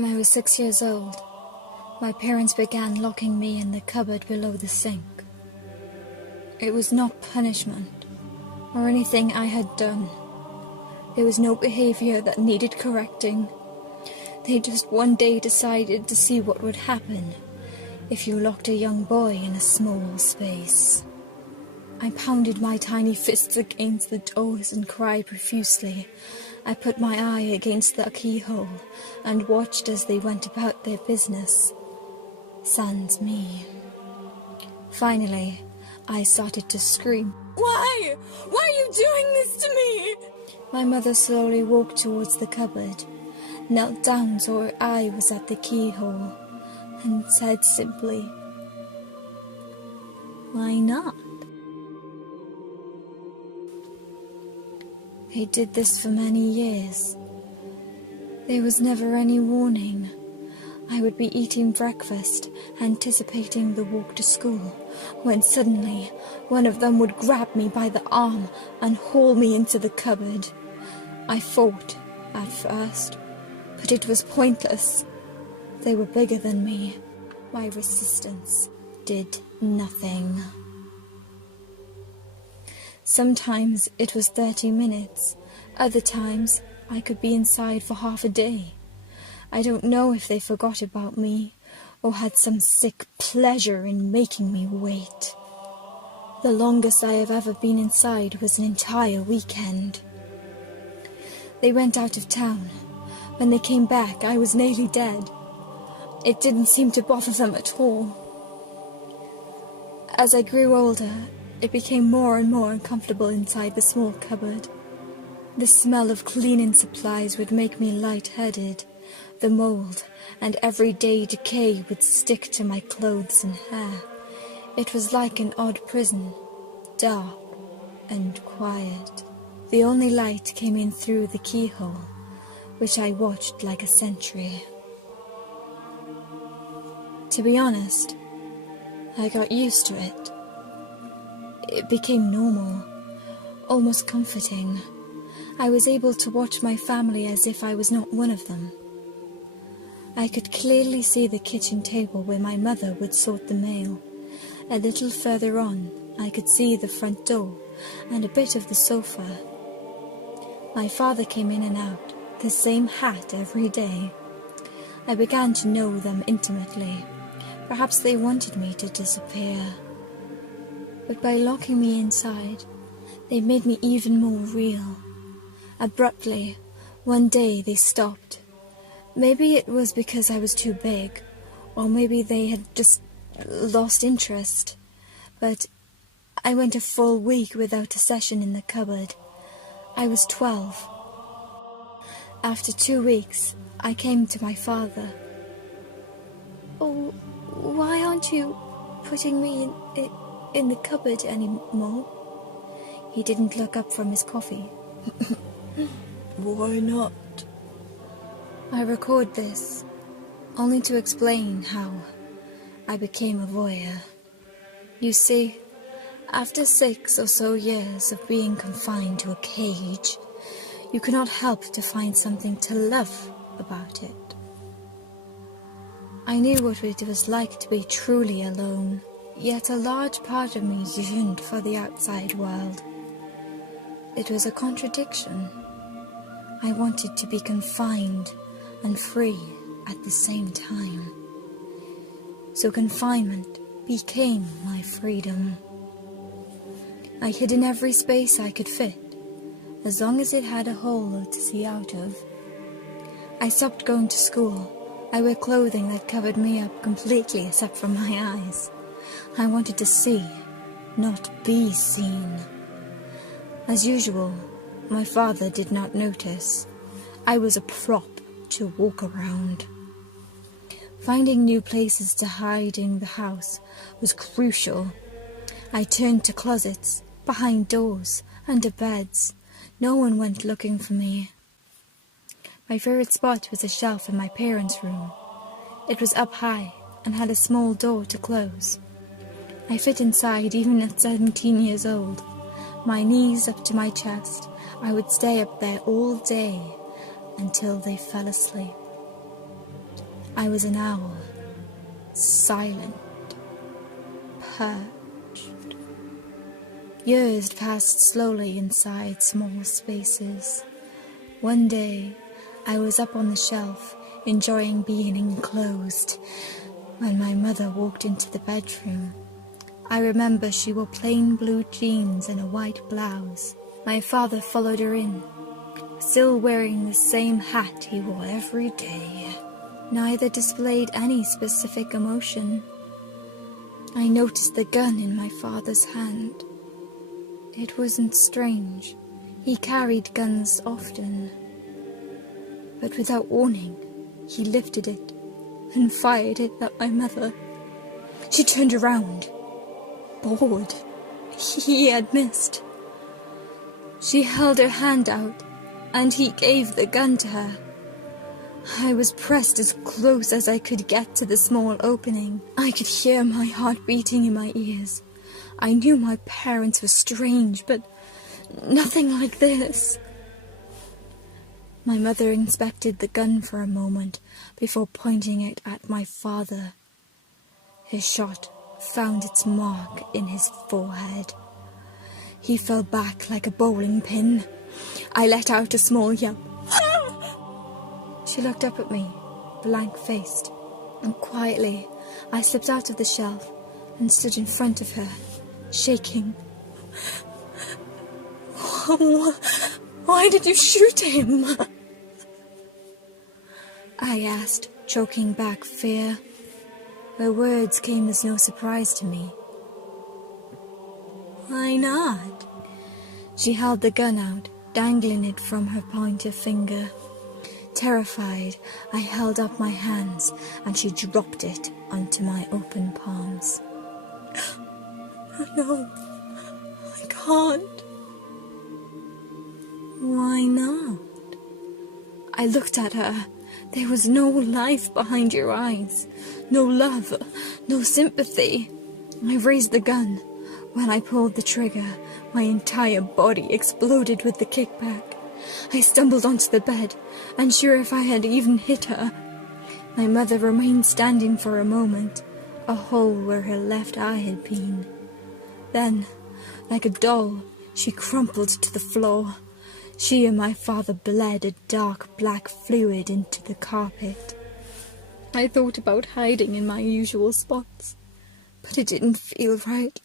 When I was 6 years old, my parents began locking me in the cupboard below the sink. It was not punishment or anything I had done. There was no behavior that needed correcting. They just one day decided to see what would happen if you locked a young boy in a small space. I pounded my tiny fists against the doors and cried profusely. I put my eye against the keyhole and watched as they went about their business. Sans me. Finally, I started to scream. Why? Why are you doing this to me? My mother slowly walked towards the cupboard, knelt down so her eye was at the keyhole, and said simply, "Why not?" They did this for many years. There was never any warning. I would be eating breakfast, anticipating the walk to school, when suddenly one of them would grab me by the arm and haul me into the cupboard. I fought at first, but it was pointless. They were bigger than me. My resistance did nothing. Sometimes it was 30 minutes. Other times I could be inside for half a day. I don't know if they forgot about me or had some sick pleasure in making me wait. The longest I have ever been inside was an entire weekend. They went out of town. When they came back, I was nearly dead. It didn't seem to bother them at all. As I grew older, it became more and more uncomfortable inside the small cupboard. The smell of cleaning supplies would make me lightheaded. The mold and everyday decay would stick to my clothes and hair. It was like an odd prison, dark and quiet. The only light came in through the keyhole, which I watched like a sentry. To be honest, I got used to it. It became normal, almost comforting. I was able to watch my family as if I was not one of them. I could clearly see the kitchen table where my mother would sort the mail. A little further on, I could see the front door and a bit of the sofa. My father came in and out, the same hat every day. I began to know them intimately. Perhaps they wanted me to disappear. But by locking me inside, they made me even more real. Abruptly, one day they stopped. Maybe it was because I was too big, or maybe they had just lost interest. But I went a full week without a session in the cupboard. I was 12. After 2 weeks, I came to my father. "Oh, why aren't you putting me in the cupboard anymore?" He didn't look up from his coffee. "Why not?" I record this only to explain how I became a voyeur. You see, after 6 or so years of being confined to a cage, you cannot help to find something to love about it. I knew what it was like to be truly alone, yet a large part of me yearned for the outside world. It was a contradiction. I wanted to be confined and free at the same time. So confinement became my freedom. I hid in every space I could fit, as long as it had a hole to see out of. I stopped going to school. I wore clothing that covered me up completely except for my eyes. I wanted to see, not be seen. As usual, my father did not notice. I was a prop to walk around. Finding new places to hide in the house was crucial. I turned to closets, behind doors, under beds. No one went looking for me. My favorite spot was a shelf in my parents' room. It was up high and had a small door to close. I fit inside even at 17 years old. My knees up to my chest, I would stay up there all day until they fell asleep. I was an owl, silent, perched. Years passed slowly inside small spaces. One day, I was up on the shelf, enjoying being enclosed, when my mother walked into the bedroom. I remember she wore plain blue jeans and a white blouse. My father followed her in, still wearing the same hat he wore every day. Neither displayed any specific emotion. I noticed the gun in my father's hand. It wasn't strange. He carried guns often. But without warning, he lifted it and fired it at my mother. She turned around, bored. He had missed. She held her hand out, and he gave the gun to her. I was pressed as close as I could get to the small opening. I could hear my heart beating in my ears. I knew my parents were strange, but nothing like this. My mother inspected the gun for a moment before pointing it at my father. His shot found its mark in his forehead. He fell back like a bowling pin. I let out a small yelp. She looked up at me, blank-faced, and quietly I slipped out of the shelf and stood in front of her, shaking. Why did you shoot him? I asked, choking back fear. Her words came as no surprise to me. Why not? She held the gun out, dangling it from her pointer finger. Terrified, I held up my hands, and she dropped it onto my open palms. No, I can't. Why not? I looked at her. There was no life behind your eyes, no love, no sympathy. I raised the gun. When I pulled the trigger, my entire body exploded with the kickback. I stumbled onto the bed, unsure if I had even hit her. My mother remained standing for a moment, a hole where her left eye had been. Then, like a doll, she crumpled to the floor. She and my father bled a dark black fluid into the carpet. I thought about hiding in my usual spots, but it didn't feel right.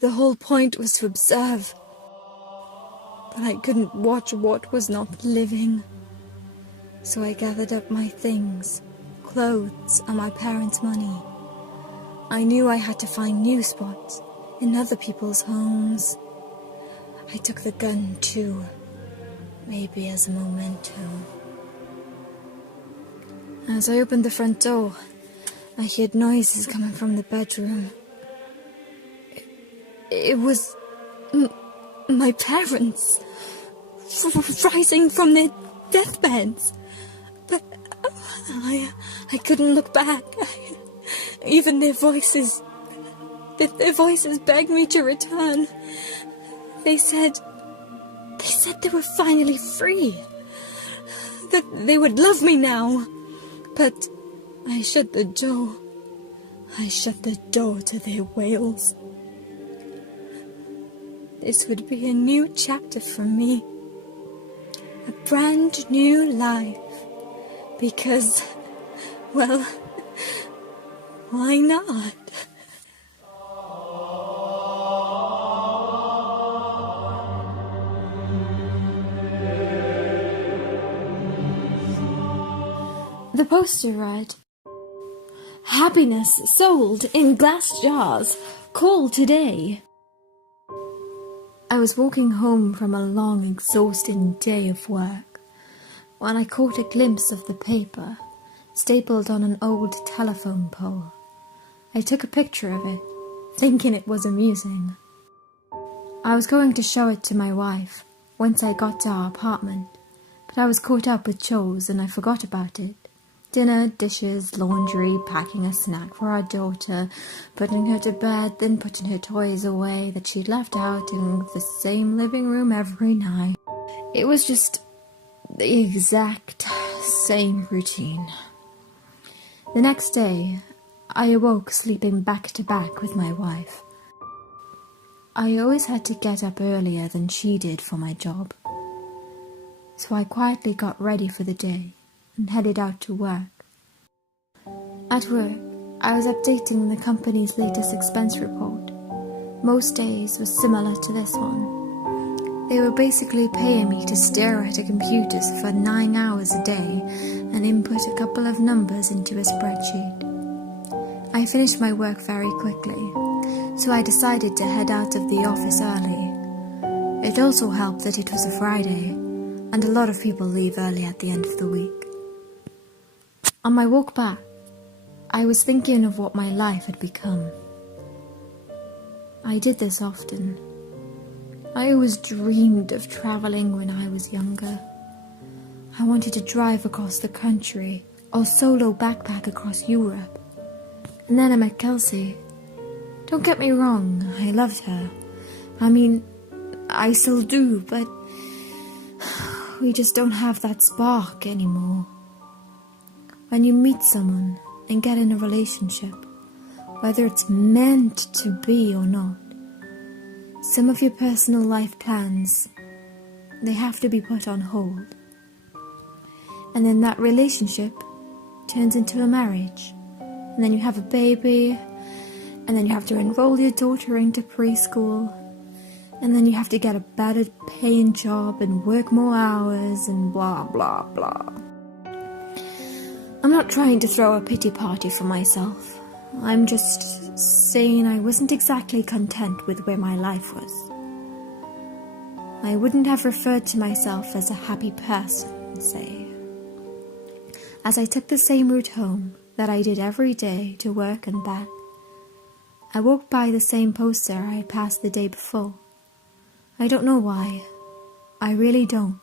The whole point was to observe, but I couldn't watch what was not living. So I gathered up my things, clothes and my parents' money. I knew I had to find new spots in other people's homes. I took the gun too, maybe as a memento. As I opened the front door, I heard noises coming from the bedroom. It was my parents, rising from their deathbeds. But I couldn't look back. Even their voices begged me to return. They said they were finally free, that they would love me now. But I shut the door. I shut the door to their wails. This would be a new chapter for me. A brand new life. Because, well, why not? The poster read, "Happiness sold in glass jars. Call today." I was walking home from a long, exhausting day of work when I caught a glimpse of the paper stapled on an old telephone pole. I took a picture of it, thinking it was amusing. I was going to show it to my wife once I got to our apartment, but I was caught up with chores and I forgot about it. Dinner, dishes, laundry, packing a snack for our daughter, putting her to bed, then putting her toys away that she'd left out in the same living room every night. It was just the exact same routine. The next day, I awoke sleeping back to back with my wife. I always had to get up earlier than she did for my job. So I quietly got ready for the day and headed out to work. At work, I was updating the company's latest expense report. Most days were similar to this one. They were basically paying me to stare at a computer for 9 hours a day and input a couple of numbers into a spreadsheet. I finished my work very quickly, so I decided to head out of the office early. It also helped that it was a Friday, and a lot of people leave early at the end of the week. On my walk back, I was thinking of what my life had become. I did this often. I always dreamed of traveling when I was younger. I wanted to drive across the country or solo backpack across Europe. And then I met Kelsey. Don't get me wrong, I loved her. I mean, I still do, but we just don't have that spark anymore. When you meet someone and get in a relationship, whether it's meant to be or not, some of your personal life plans, they have to be put on hold. And then that relationship turns into a marriage. And then you have a baby, and then you have to enroll your daughter into preschool, and then you have to get a better paying job and work more hours and blah blah blah. I'm not trying to throw a pity party for myself. I'm just saying I wasn't exactly content with where my life was. I wouldn't have referred to myself as a happy person, say. As I took the same route home that I did every day to work and back, I walked by the same poster I had passed the day before. I don't know why. I really don't.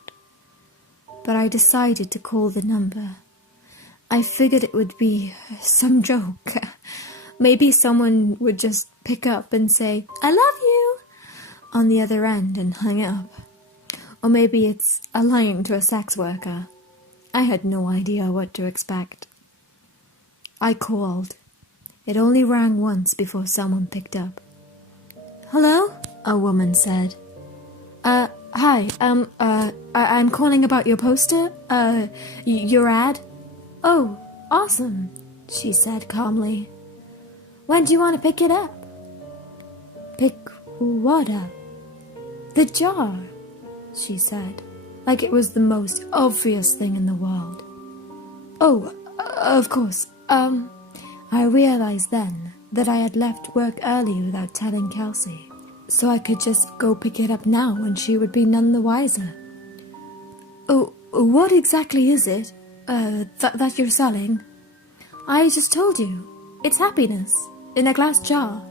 But I decided to call the number. I figured it would be some joke. Maybe someone would just pick up and say, "I love you," on the other end and hang up. Or maybe it's a line to a sex worker. I had no idea what to expect. I called. It only rang once before someone picked up. "Hello?" a woman said. Hi, I'm calling about your poster, your ad." "Oh, awesome," she said calmly. "When do you want to pick it up?" "Pick what up?" "The jar," she said, like it was the most obvious thing in the world. "Oh, of course, I realized then that I had left work early without telling Kelsey, so I could just go pick it up now and she would be none the wiser." "Oh, what exactly is it, that you're selling?" "I just told you. It's happiness, in a glass jar,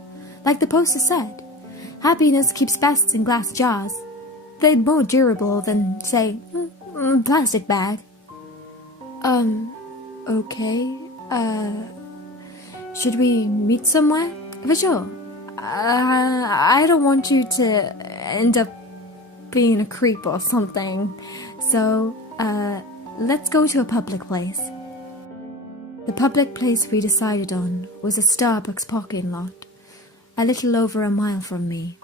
like the poster said. Happiness keeps best in glass jars. They're more durable than, say, plastic bag." Okay, should we meet somewhere?" "For sure. I don't want you to end up being a creep or something. So, let's go to a public place." The public place we decided on was a Starbucks parking lot, a little over a mile from me.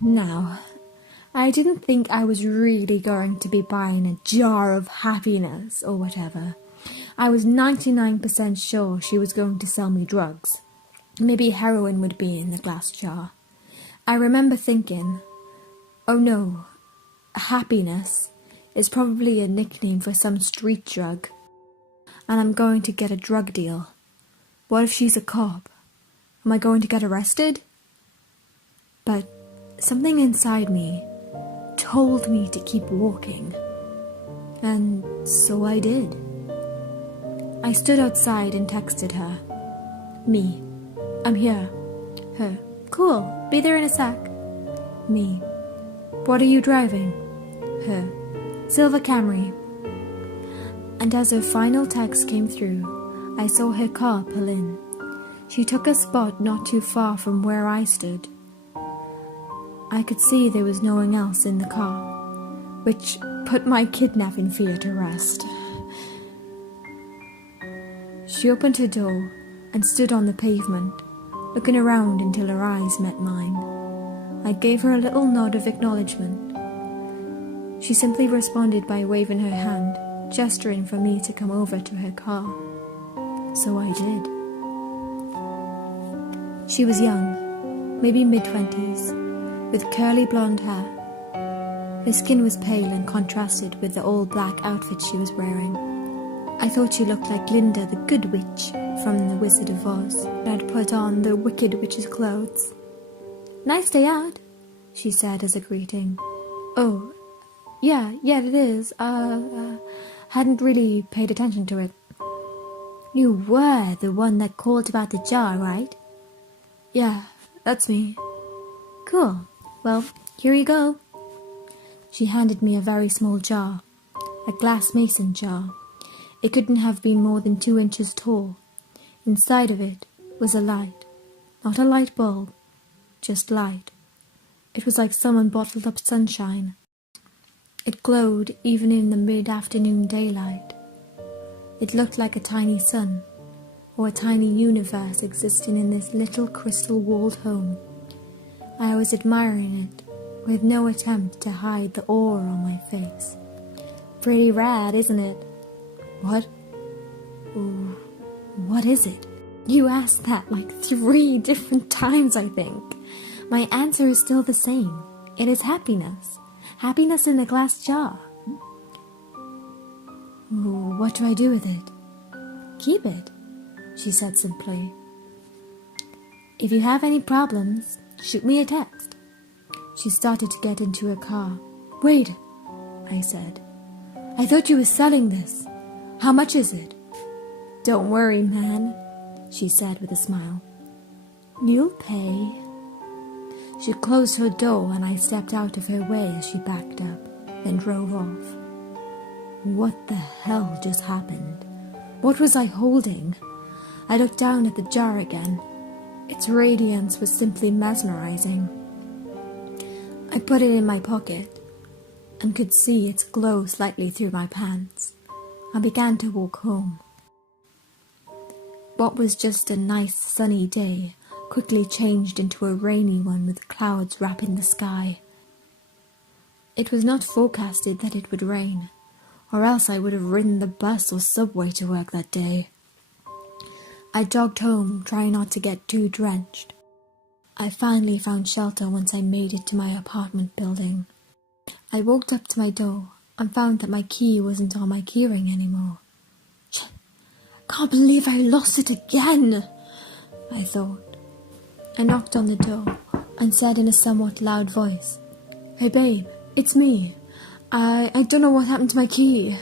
Now, I didn't think I was really going to be buying a jar of happiness or whatever. I was 99% sure she was going to sell me drugs. Maybe heroin would be in the glass jar. I remember thinking, oh no, happiness is probably a nickname for some street drug, and I'm going to get a drug deal. What if she's a cop? Am I going to get arrested? But something inside me told me to keep walking, and so I did. I stood outside and texted her. Me, "I'm here." Her, "Cool, be there in a sec." Me, "What are you driving?" Her, "Silver Camry." And as her final text came through, I saw her car pull in. She took a spot not too far from where I stood. I could see there was no one else in the car, which put my kidnapping fear to rest. She opened her door and stood on the pavement, looking around until her eyes met mine. I gave her a little nod of acknowledgement. She simply responded by waving her hand, gesturing for me to come over to her car. So I did. She was young, maybe mid-20s, with curly blonde hair. Her skin was pale and contrasted with the all-black outfit she was wearing. I thought she looked like Glinda the Good Witch from The Wizard of Oz, but had put on the Wicked Witch's clothes. "Nice day out," she said as a greeting. "Oh, yeah, it is. Hadn't really paid attention to it." "You were the one that called about the jar, right?" "Yeah, that's me." "Cool. Well, here you go." She handed me a very small jar, a glass mason jar. It couldn't have been more than 2 inches tall. Inside of it was a light. Not a light bulb, just light. It was like someone bottled up sunshine. It glowed even in the mid-afternoon daylight. It looked like a tiny sun, or a tiny universe existing in this little crystal-walled home. I was admiring it, with no attempt to hide the awe on my face. "Pretty rad, isn't it?" "What? Ooh, what is it?" You asked that like 3 different times, I think. My answer is still the same. It is happiness. Happiness in a glass jar. "Ooh, what do I do with it?" "Keep it," she said simply. "If you have any problems, shoot me a text." She started to get into her car. "Wait," I said. "I thought you were selling this. How much is it?" "Don't worry, man," she said with a smile. "You'll pay." She closed her door and I stepped out of her way as she backed up, then drove off. What the hell just happened? What was I holding? I looked down at the jar again. Its radiance was simply mesmerizing. I put it in my pocket and could see its glow slightly through my pants. I began to walk home. What was just a nice sunny day quickly changed into a rainy one with clouds wrapping the sky. It was not forecasted that it would rain, or else I would have ridden the bus or subway to work that day. I jogged home, trying not to get too drenched. I finally found shelter once I made it to my apartment building. I walked up to my door and found that my key wasn't on my keyring anymore. Can't believe I lost it again, I thought. I knocked on the door and said in a somewhat loud voice, "Hey babe, it's me. I don't know what happened to my key."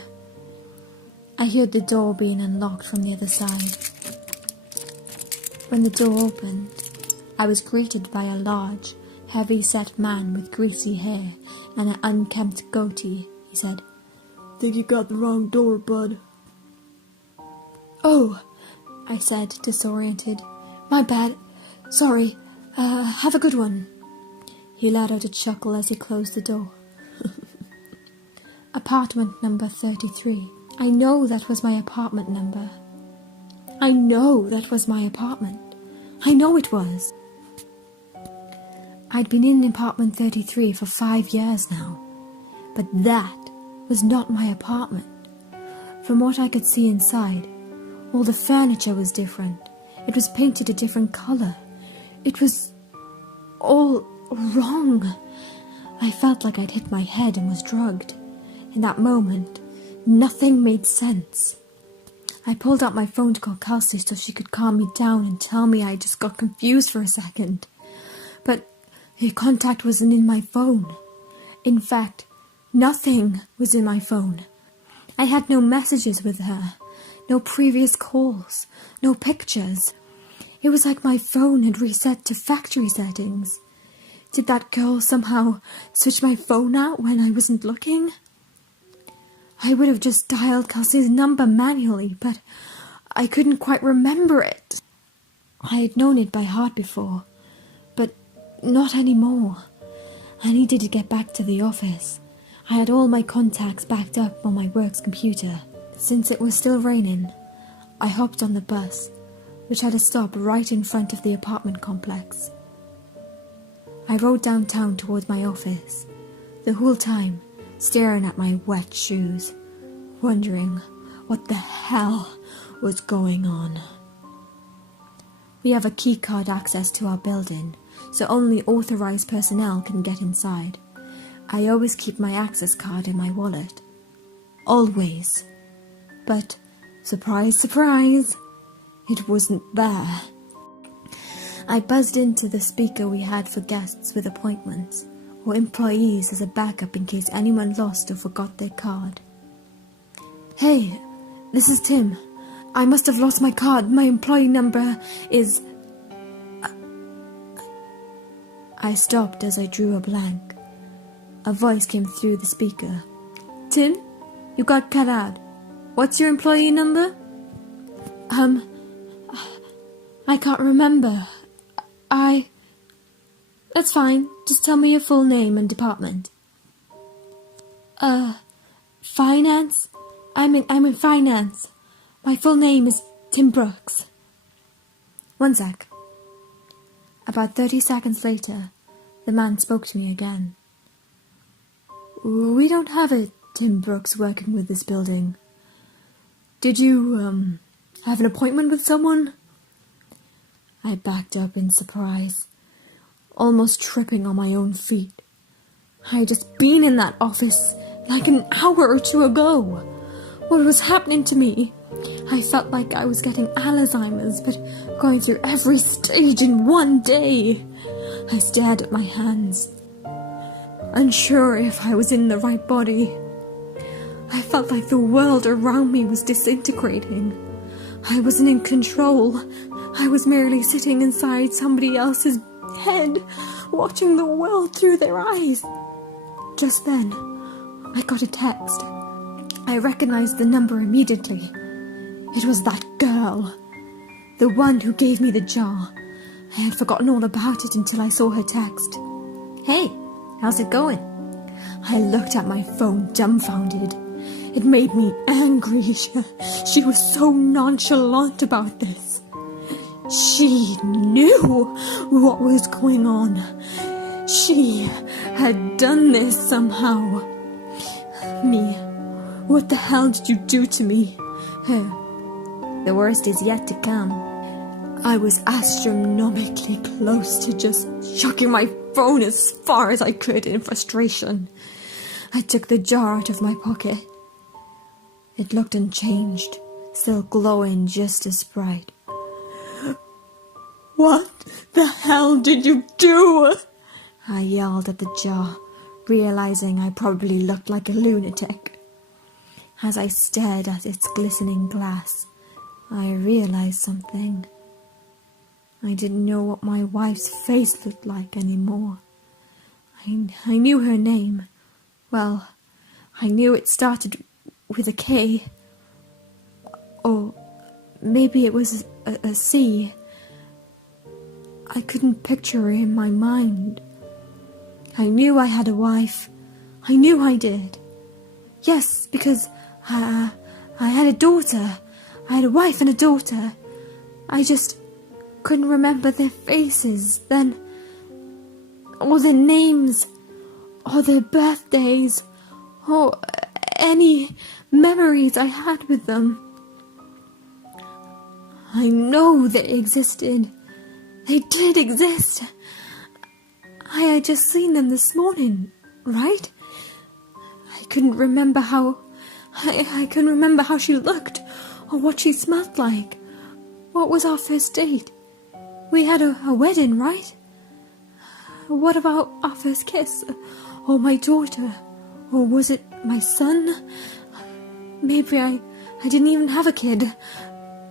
I heard the door being unlocked from the other side. When the door opened, I was greeted by a large, heavy-set man with greasy hair and an unkempt goatee. He said, "Think you got the wrong door, bud." "Oh," I said, disoriented. "My bad. Sorry. Have a good one." He let out a chuckle as he closed the door. Apartment number 33. I know that was my apartment number. I know that was my apartment. I know it was. I'd been in apartment 33 for 5 years now, but that was not my apartment. From what I could see inside, all the furniture was different. It was painted a different color. It was all wrong. I felt like I'd hit my head and was drugged. In that moment, nothing made sense. I pulled out my phone to call Kelsey so she could calm me down and tell me I just got confused for a second. But her contact wasn't in my phone. In fact, nothing was in my phone. I had no messages with her, no previous calls, no pictures. It was like my phone had reset to factory settings. Did that girl somehow switch my phone out when I wasn't looking? I would have just dialed Kelsey's number manually, but I couldn't quite remember it. I had known it by heart before, but not anymore. I needed to get back to the office. I had all my contacts backed up on my work's computer. Since it was still raining, I hopped on the bus, which had a stop right in front of the apartment complex. I rode downtown towards my office, the whole time staring at my wet shoes, wondering what the hell was going on. We have a keycard access to our building, so only authorized personnel can get inside. I always keep my access card in my wallet. Always. But, surprise, surprise, it wasn't there. I buzzed into the speaker we had for guests with appointments, or employees as a backup in case anyone lost or forgot their card. Hey, this is Tim. I must have lost my card. My employee number is... I stopped as I drew a blank. A voice came through the speaker. Tim, you got cut out. What's your employee number? I can't remember. That's fine. Just tell me your full name and department. Finance? I'm in finance. My full name is Tim Brooks. One sec. About 30 seconds later, the man spoke to me again. We don't have a Tim Brooks working with this building. Did you, have an appointment with someone? I backed up in surprise, almost tripping on my own feet. I had just been in that office like an hour or two ago. What was happening to me? I felt like I was getting Alzheimer's, but going through every stage in one day. I stared at my hands, unsure if I was in the right body. I felt like the world around me was disintegrating. I wasn't in control. I was merely sitting inside somebody else's head, watching the world through their eyes. Just then, I got a text. I recognized the number immediately. It was that girl, the one who gave me the jar. I had forgotten all about it until I saw her text. Hey, how's it going? I looked at my phone dumbfounded. It made me angry. She was so nonchalant about this. She knew what was going on. She had done this somehow. Me, what the hell did you do to me? Her, the worst is yet to come. I was astronomically close to just chucking my phone as far as I could in frustration. I took the jar out of my pocket. It looked unchanged, still glowing just as bright. What the hell did you do? I yelled at the jar, realizing I probably looked like a lunatic. As I stared at its glistening glass, I realized something. I didn't know what my wife's face looked like anymore. I knew her name. Well, I knew it started with a K. Or maybe it was a C. I couldn't picture her in my mind. I knew I had a wife. I knew I did. Yes, because I had a daughter. I had a wife and a daughter. I just couldn't remember their faces then, or their names, or their birthdays, or any memories I had with them. I know they existed. They did exist. I had just seen them this morning, right? I couldn't remember how... I couldn't remember how she looked, or what she smelled like. What was our first date? We had a wedding, right? What about our first kiss? Or my daughter? Or was it my son? Maybe I didn't even have a kid.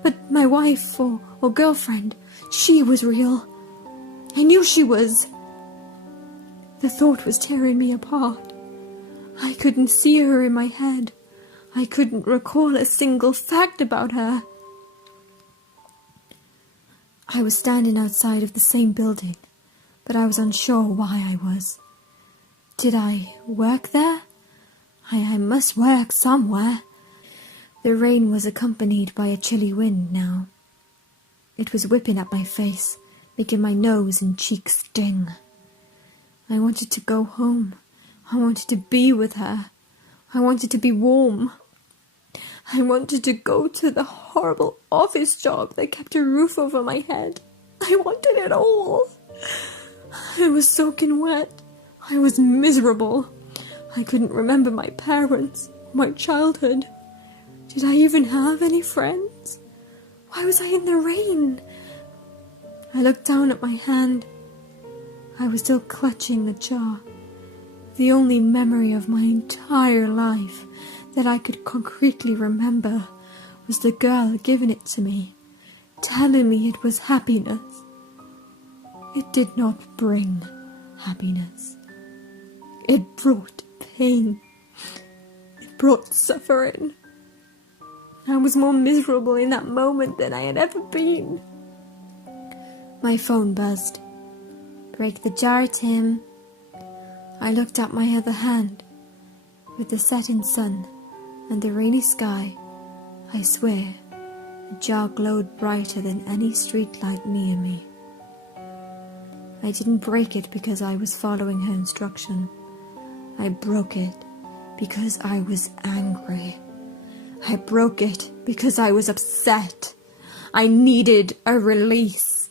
But my wife or girlfriend, she was real. I knew she was. The thought was tearing me apart. I couldn't see her in my head. I couldn't recall a single fact about her. I was standing outside of the same building, but I was unsure why I was. Did I work there? I must work somewhere. The rain was accompanied by a chilly wind now. It was whipping at my face, making my nose and cheeks sting. I wanted to go home. I wanted to be with her. I wanted to be warm. I wanted to go to the horrible office job that kept a roof over my head. I wanted it all. I was soaking wet. I was miserable. I couldn't remember my parents, my childhood. Did I even have any friends? Why was I in the rain? I looked down at my hand. I was still clutching the jar. The only memory of my entire life that I could concretely remember was the girl giving it to me, telling me it was happiness. It did not bring happiness. It brought pain. It brought suffering. I was more miserable in that moment than I had ever been. My phone buzzed. Break the jar, Tim. I looked at my other hand. With the setting sun and the rainy sky, I swear, the jar glowed brighter than any street light near me. I didn't break it because I was following her instruction. I broke it because I was angry. I broke it because I was upset. I needed a release.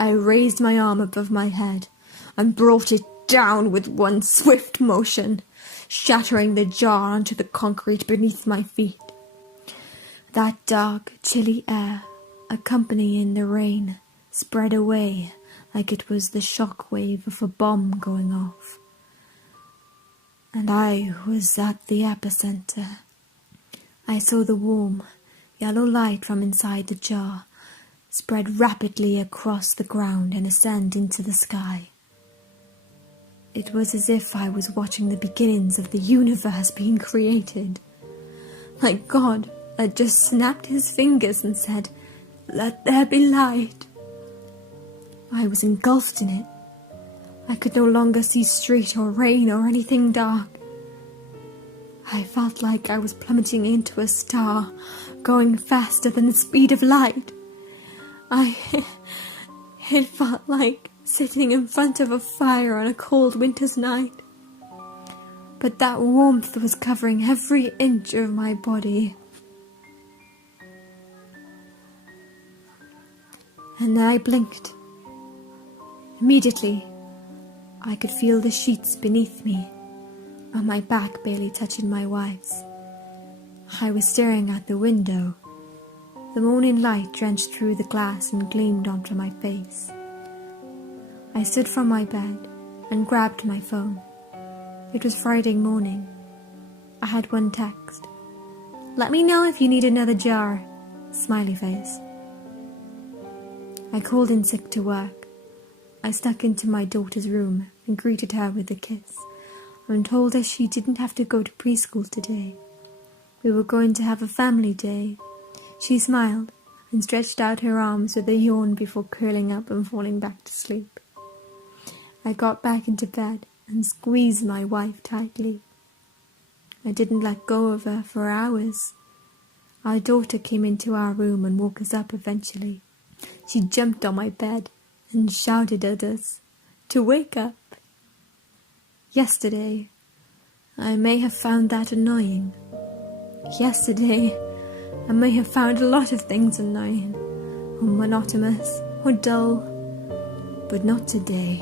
I raised my arm above my head and brought it down with one swift motion, shattering the jar onto the concrete beneath my feet. That dark, chilly air, accompanying the rain, spread away like it was the shock wave of a bomb going off. And I was at the epicenter. I saw the warm, yellow light from inside the jar spread rapidly across the ground and ascend into the sky. It was as if I was watching the beginnings of the universe being created. Like God had just snapped his fingers and said, "Let there be light." I was engulfed in it. I could no longer see street or rain or anything dark. I felt like I was plummeting into a star, going faster than the speed of light. It felt like sitting in front of a fire on a cold winter's night. But that warmth was covering every inch of my body. And then I blinked. Immediately, I could feel the sheets beneath me, and my back barely touching my wife's. I was staring at the window. The morning light drenched through the glass and gleamed onto my face. I stood from my bed and grabbed my phone. It was Friday morning. I had one text. "Let me know if you need another jar." Smiley face. I called in sick to work. I snuck into my daughter's room and greeted her with a kiss and told her she didn't have to go to preschool today. We were going to have a family day. She smiled and stretched out her arms with a yawn before curling up and falling back to sleep. I got back into bed and squeezed my wife tightly. I didn't let go of her for hours. Our daughter came into our room and woke us up eventually. She jumped on my bed and shouted at us to wake up. Yesterday, I may have found that annoying. Yesterday, I may have found a lot of things annoying, or monotonous, or dull, but not today.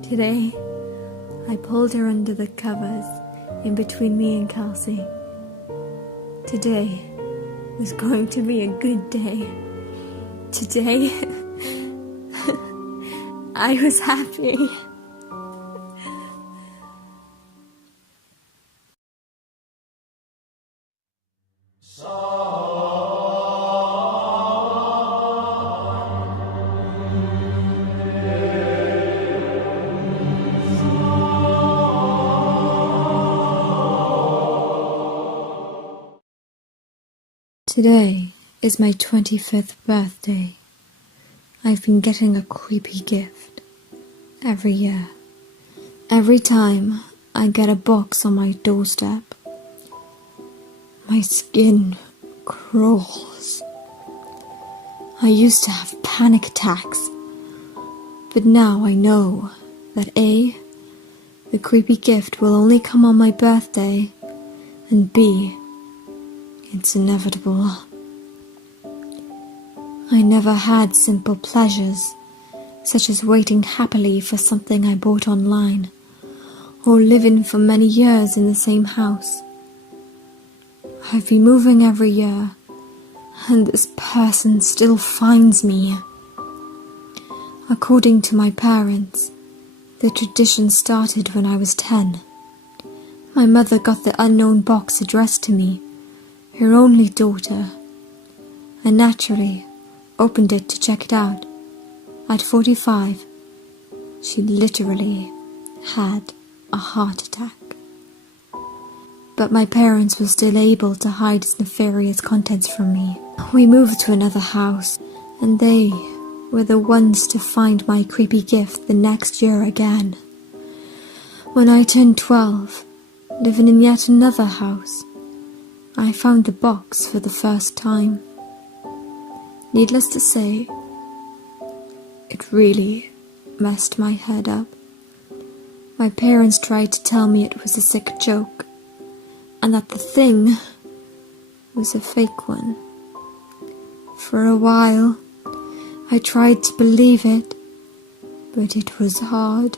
Today, I pulled her under the covers in between me and Kelsey. Today was going to be a good day. Today, I was happy. Today is my 25th birthday. I've been getting a creepy gift every year. Every time I get a box on my doorstep, My skin crawls. I used to have panic attacks, but now I know that A, the creepy gift will only come on my birthday, and B, it's inevitable. I never had simple pleasures, such as waiting happily for something I bought online, or living for many years in the same house. I've been moving every year, and this person still finds me. According to my parents, the tradition started when I was 10. My mother got the unknown box addressed to me, her only daughter, and naturally opened it to check it out. At 45, she literally had a heart attack. But my parents were still able to hide its nefarious contents from me. We moved to another house, and they were the ones to find my creepy gift the next year again. When I turned 12, living in yet another house, I found the box for the first time. Needless to say, it really messed my head up. My parents tried to tell me it was a sick joke, and that the thing was a fake one. For a while, I tried to believe it, but it was hard,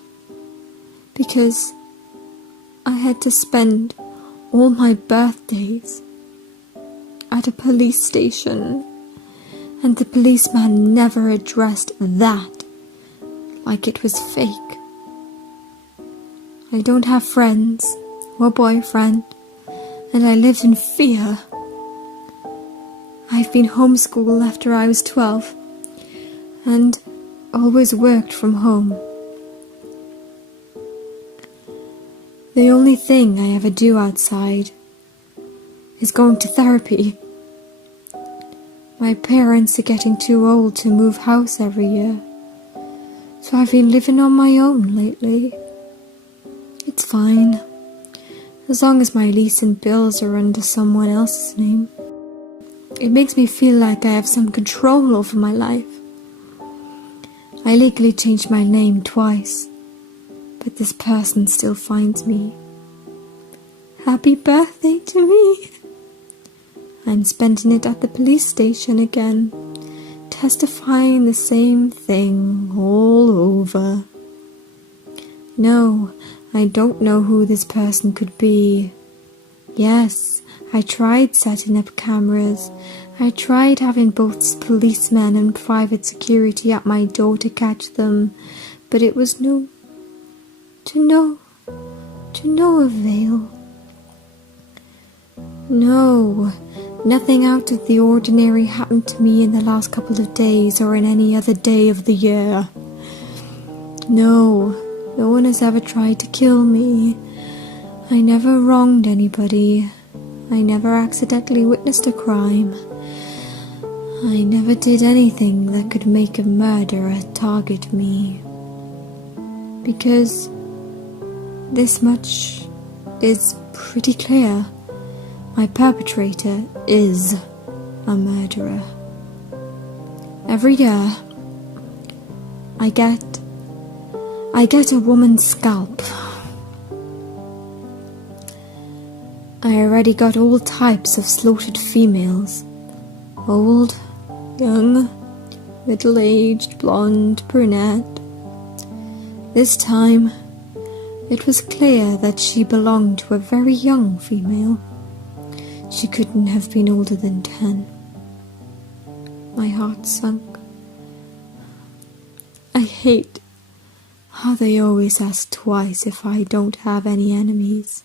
because I had to spend all my birthdays at a police station, and the policeman never addressed that like it was fake. I don't have friends or boyfriend, and I lived in fear. I've been homeschooled after I was 12, and always worked from home. The only thing I ever do outside is going to therapy. My parents are getting too old to move house every year, so I've been living on my own lately. It's fine, as long as my lease and bills are under someone else's name. It makes me feel like I have some control over my life. I legally changed my name twice, but this person still finds me. Happy birthday to me! I'm spending it at the police station again, testifying the same thing all over. No, I don't know who this person could be. Yes, I tried setting up cameras. I tried having both policemen and private security at my door to catch them, but it was to no avail. No, nothing out of the ordinary happened to me in the last couple of days or in any other day of the year. No one has ever tried to kill me. I never wronged anybody. I never accidentally witnessed a crime. I never did anything that could make a murderer target me. Because this much is pretty clear. My perpetrator is a murderer. Every year, I get a woman's scalp. I already got all types of slaughtered females. Old, young, middle-aged, blonde, brunette. This time, it was clear that she belonged to a very young female. She couldn't have been older than 10. My heart sunk. I hate how they always ask twice if I don't have any enemies.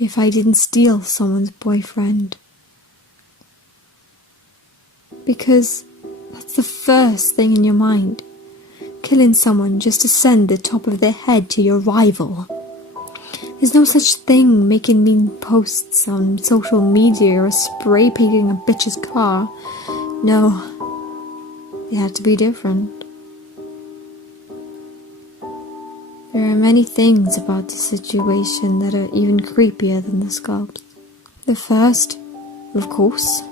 If I didn't steal someone's boyfriend. Because that's the first thing in your mind. Killing someone just to send the top of their head to your rival. There's no such thing making mean posts on social media or spray painting a bitch's car. No, it had to be different. There are many things about the situation that are even creepier than the sculpts. The first, of course,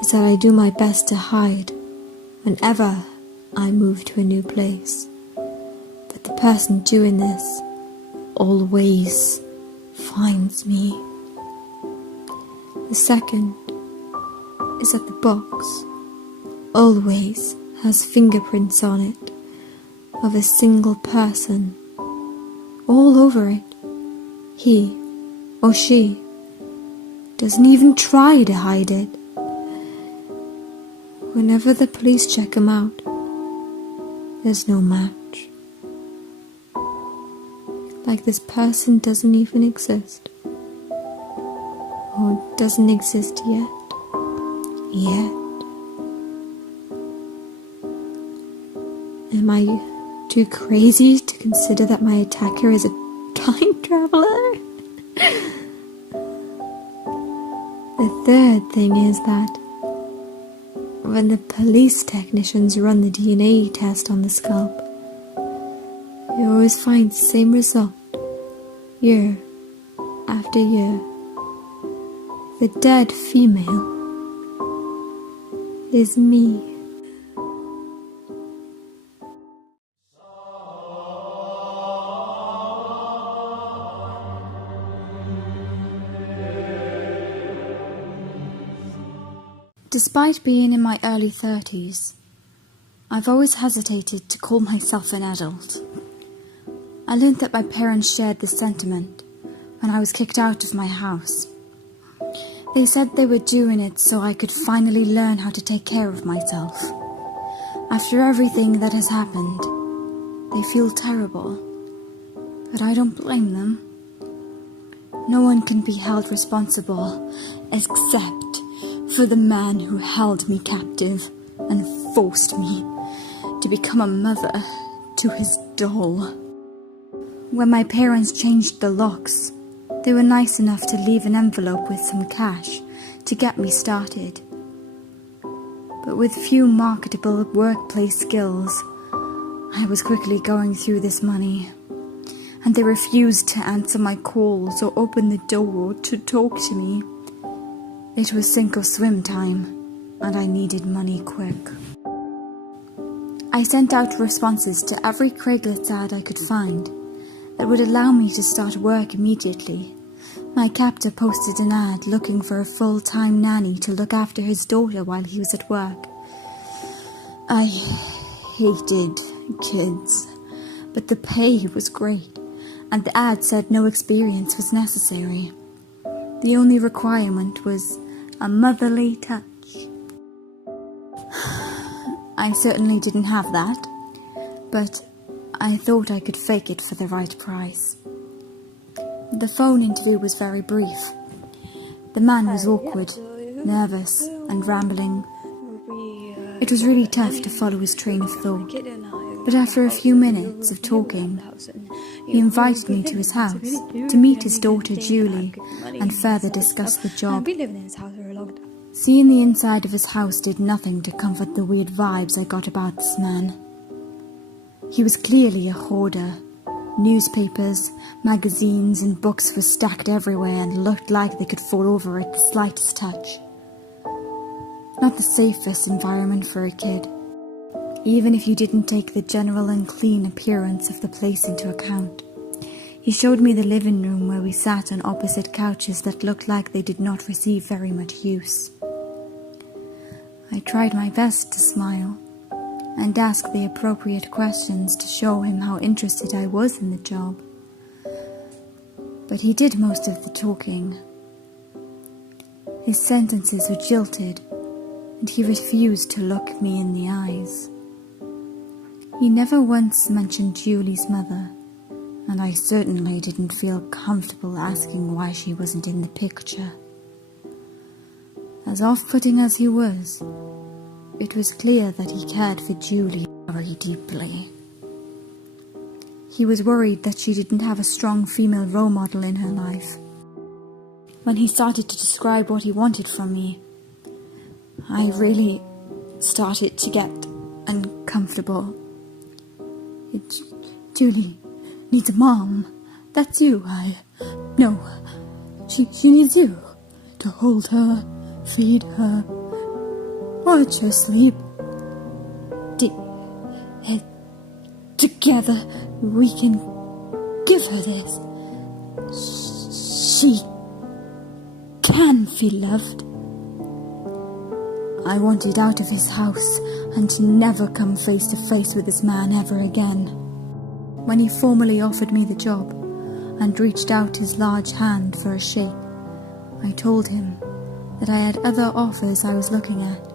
is that I do my best to hide whenever I move to a new place. But the person doing this always finds me. The second is that the box always has fingerprints on it of a single person all over it. He or she doesn't even try to hide it. Whenever the police check him out, there's no match. Like this person doesn't even exist. Or doesn't exist yet. Am I too crazy to consider that my attacker is a time traveler? The third thing is that when the police technicians run the DNA test on the scalp, they always find the same result, year after year. The dead female is me. Despite being in my early 30s, I've always hesitated to call myself an adult. I learned that my parents shared this sentiment when I was kicked out of my house. They said they were doing it so I could finally learn how to take care of myself. After everything that has happened, they feel terrible, but I don't blame them. No one can be held responsible except for the man who held me captive and forced me to become a mother to his doll. When my parents changed the locks, they were nice enough to leave an envelope with some cash to get me started. But with few marketable workplace skills, I was quickly going through this money, and they refused to answer my calls or open the door to talk to me. It was sink or swim time, and I needed money quick. I sent out responses to every Craigslist ad I could find that would allow me to start work immediately. My captor posted an ad looking for a full-time nanny to look after his daughter while he was at work. I hated kids, but the pay was great, and the ad said no experience was necessary. The only requirement was a motherly touch. I certainly didn't have that, but I thought I could fake it for the right price. The phone interview was very brief. The man was awkward, nervous, and rambling. It was really tough to follow his train of thought, but after a few minutes of talking, he invited me to his house to meet his daughter Julie and further discuss the job. Seeing the inside of his house did nothing to comfort the weird vibes I got about this man. He was clearly a hoarder. Newspapers, magazines, and books were stacked everywhere and looked like they could fall over at the slightest touch. Not the safest environment for a kid, even if you didn't take the general and clean appearance of the place into account. He showed me the living room where we sat on opposite couches that looked like they did not receive very much use. I tried my best to smile and ask the appropriate questions to show him how interested I was in the job. But he did most of the talking. His sentences were jilted, and he refused to look me in the eyes. He never once mentioned Julie's mother, and I certainly didn't feel comfortable asking why she wasn't in the picture. As off-putting as he was, it was clear that he cared for Julie very deeply. He was worried that she didn't have a strong female role model in her life. When he started to describe what he wanted from me, I really started to get uncomfortable. Julie, needs a mom. That's you, No, she needs you to hold her, feed her, watch her sleep. Together we can give her this. She can feel loved. I wanted out of his house and to never come face to face with this man ever again. When he formally offered me the job and reached out his large hand for a shake, I told him that I had other offers I was looking at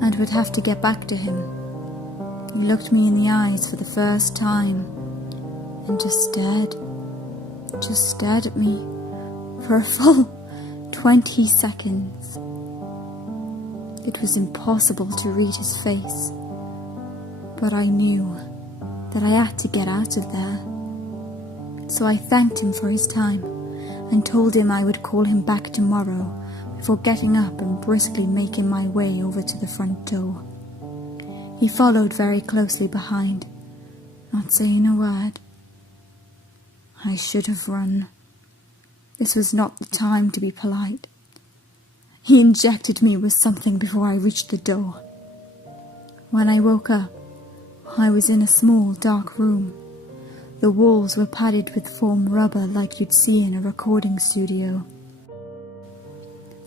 and would have to get back to him. He looked me in the eyes for the first time and just stared at me for a full 20 seconds. It was impossible to read his face, but I knew that I had to get out of there. So I thanked him for his time and told him I would call him back tomorrow before getting up and briskly making my way over to the front door. He followed very closely behind, not saying a word. I should have run. This was not the time to be polite. He injected me with something before I reached the door. When I woke up, I was in a small, dark room. The walls were padded with foam rubber like you'd see in a recording studio.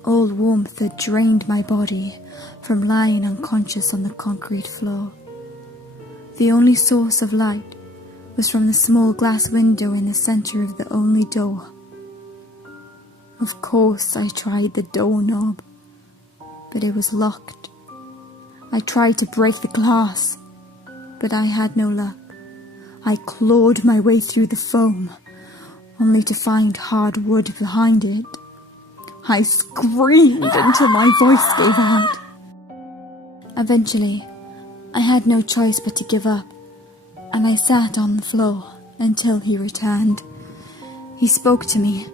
All warmth had drained my body from lying unconscious on the concrete floor. The only source of light was from the small glass window in the center of the only door. Of course, I tried the doorknob, but it was locked. I tried to break the glass, but I had no luck. I clawed my way through the foam, only to find hard wood behind it. I screamed until my voice gave out. Eventually, I had no choice but to give up, and I sat on the floor until he returned. He spoke to me,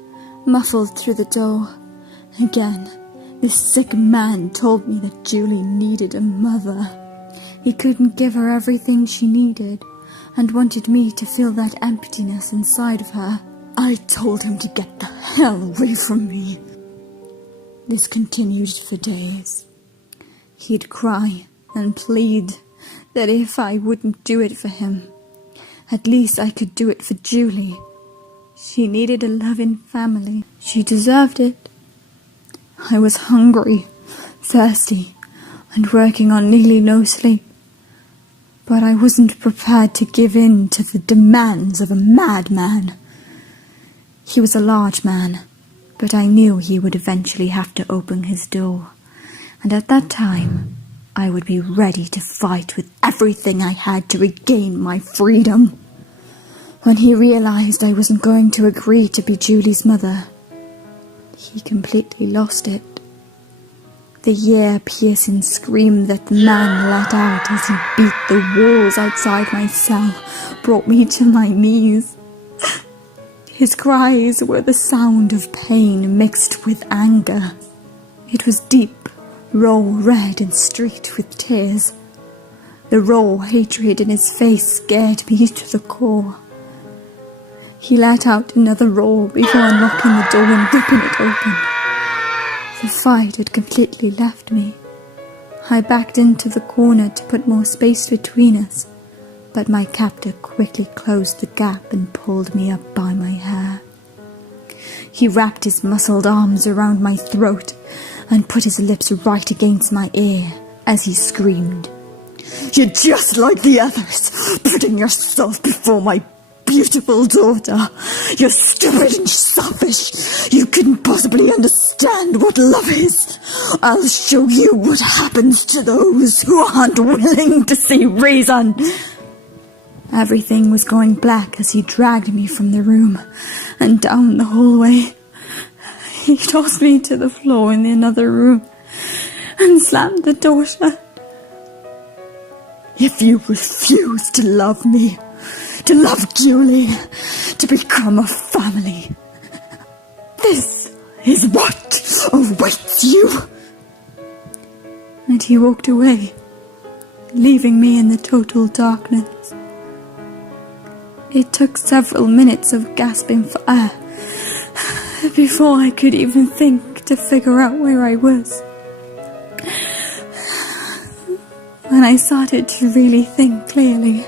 muffled through the door. Again, this sick man told me that Julie needed a mother. He couldn't give her everything she needed, and wanted me to fill that emptiness inside of her. I told him to get the hell away from me. This continued for days. He'd cry and plead that if I wouldn't do it for him, at least I could do it for Julie. She needed a loving family. She deserved it. I was hungry, thirsty, and working on nearly no sleep. But I wasn't prepared to give in to the demands of a madman. He was a large man, but I knew he would eventually have to open his door. And at that time, I would be ready to fight with everything I had to regain my freedom. When he realized I wasn't going to agree to be Julie's mother, he completely lost it. The ear-piercing scream that the man let out as he beat the walls outside my cell brought me to my knees. His cries were the sound of pain mixed with anger. It was deep, raw red and streaked with tears. The raw hatred in his face scared me to the core. He let out another roar before unlocking the door and ripping it open. The fight had completely left me. I backed into the corner to put more space between us, but my captor quickly closed the gap and pulled me up by my hair. He wrapped his muscled arms around my throat and put his lips right against my ear as he screamed, "You're just like the others, putting yourself before my beautiful daughter. You're stupid and selfish. You couldn't possibly understand what love is. I'll show you what happens to those who aren't willing to see reason." Everything was going black as he dragged me from the room and down the hallway. He tossed me to the floor in another room and slammed the door shut. "If you refuse to love me, to love Julie, to become a family, this is what awaits you." And he walked away, leaving me in the total darkness. It took several minutes of gasping for air before I could even think to figure out where I was. When I started to really think clearly,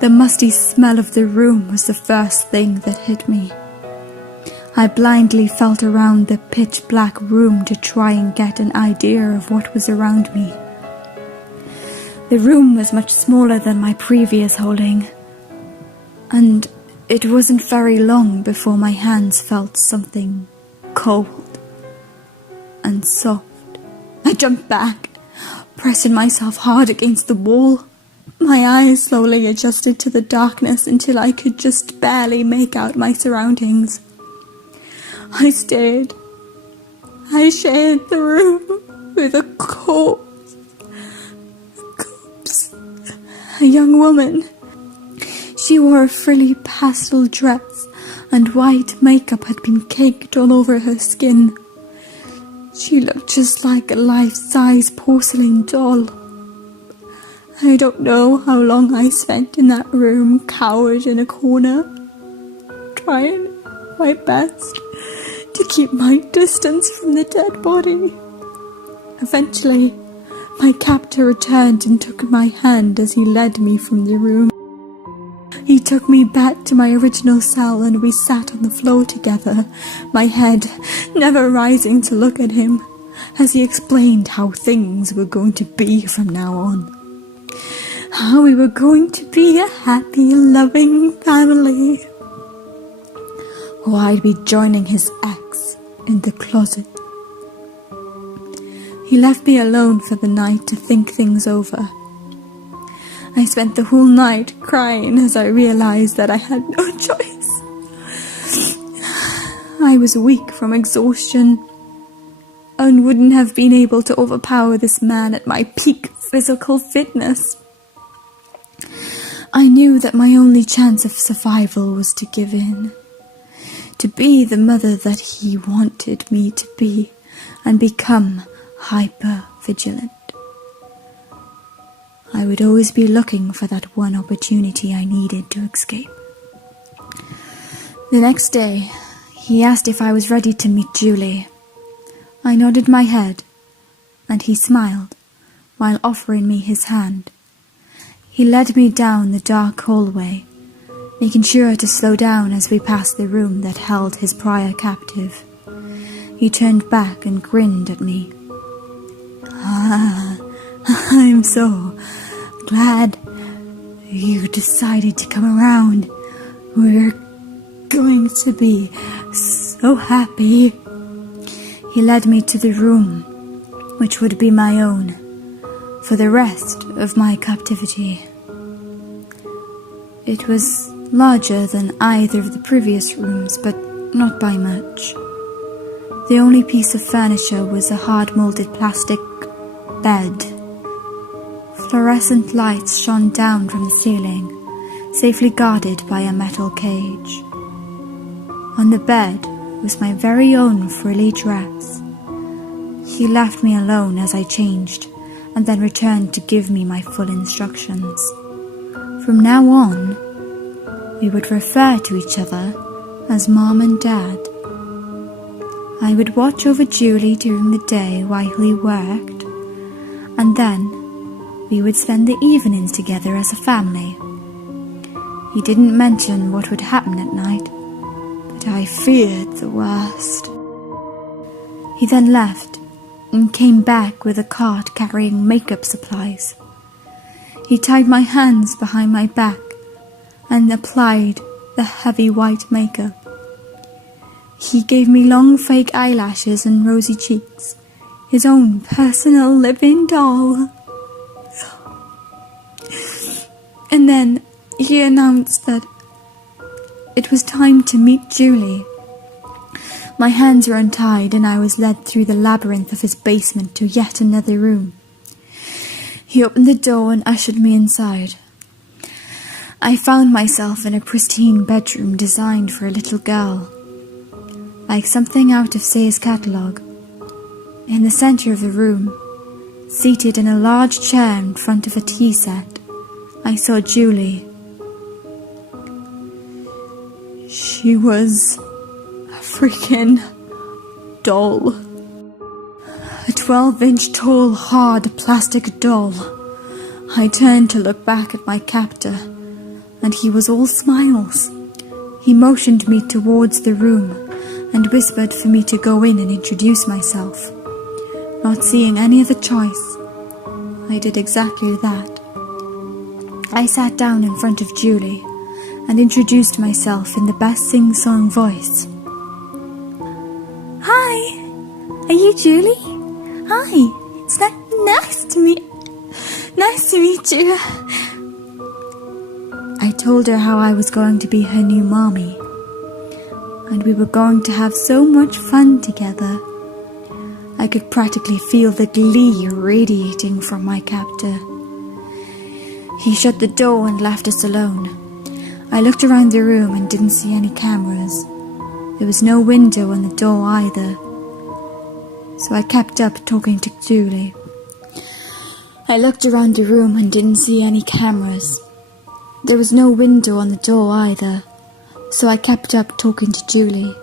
the musty smell of the room was the first thing that hit me. I blindly felt around the pitch-black room to try and get an idea of what was around me. The room was much smaller than my previous holding, and it wasn't very long before my hands felt something cold and soft. I jumped back, pressing myself hard against the wall. My eyes slowly adjusted to the darkness until I could just barely make out my surroundings. I shared the room with a corpse. A young woman. She wore a frilly pastel dress, and white makeup had been caked all over her skin. She looked just like a life-size porcelain doll. I don't know how long I spent in that room, cowered in a corner, trying my best to keep my distance from the dead body. Eventually, my captor returned and took my hand as he led me from the room. He took me back to my original cell and we sat on the floor together, my head never rising to look at him, as he explained how things were going to be from now on. How we were going to be a happy, loving family. Or I'd be joining his ex in the closet. He left me alone for the night to think things over. I spent the whole night crying as I realized that I had no choice. I was weak from exhaustion and wouldn't have been able to overpower this man at my peak physical fitness. I knew that my only chance of survival was to give in, to be the mother that he wanted me to be, and become hyper-vigilant. I would always be looking for that one opportunity I needed to escape. The next day, he asked if I was ready to meet Julie. I nodded my head, and he smiled while offering me his hand. He led me down the dark hallway, making sure to slow down as we passed the room that held his prior captive. He turned back and grinned at me. I'm so glad you decided to come around. We're going to be so happy. He led me to the room, which would be my own for the rest of my captivity. It was larger than either of the previous rooms, but not by much. The only piece of furniture was a hard-molded plastic bed. Fluorescent lights shone down from the ceiling, safely guarded by a metal cage. On the bed was my very own frilly dress. He left me alone as I changed, and then returned to give me my full instructions. From now on, we would refer to each other as Mom and Dad. I would watch over Julie during the day while he worked, and then we would spend the evenings together as a family. He didn't mention what would happen at night, but I feared the worst. He then left and came back with a cart carrying makeup supplies. He tied my hands behind my back and applied the heavy white makeup. He gave me long fake eyelashes and rosy cheeks, his own personal living doll. And then he announced that it was time to meet Julie. My hands were untied and I was led through the labyrinth of his basement to yet another room. He opened the door and ushered me inside. I found myself in a pristine bedroom designed for a little girl, like something out of Sayers' catalogue. In the center of the room, seated in a large chair in front of a tea set, I saw Julie. She was a freaking doll. A 12-inch tall, hard plastic doll. I turned to look back at my captor, and he was all smiles. He motioned me towards the room and whispered for me to go in and introduce myself. Not seeing any other choice, I did exactly that. I sat down in front of Julie and introduced myself in the best sing-song voice. Hi, are you Julie? Hi, it's nice to meet you. I told her how I was going to be her new mommy, and we were going to have so much fun together. I could practically feel the glee radiating from my captor. He shut the door and left us alone. I looked around the room and didn't see any cameras. There was no window on the door either, so I kept up talking to Julie. I looked around the room and didn't see any cameras. There was no window on the door either, so I kept up talking to Julie,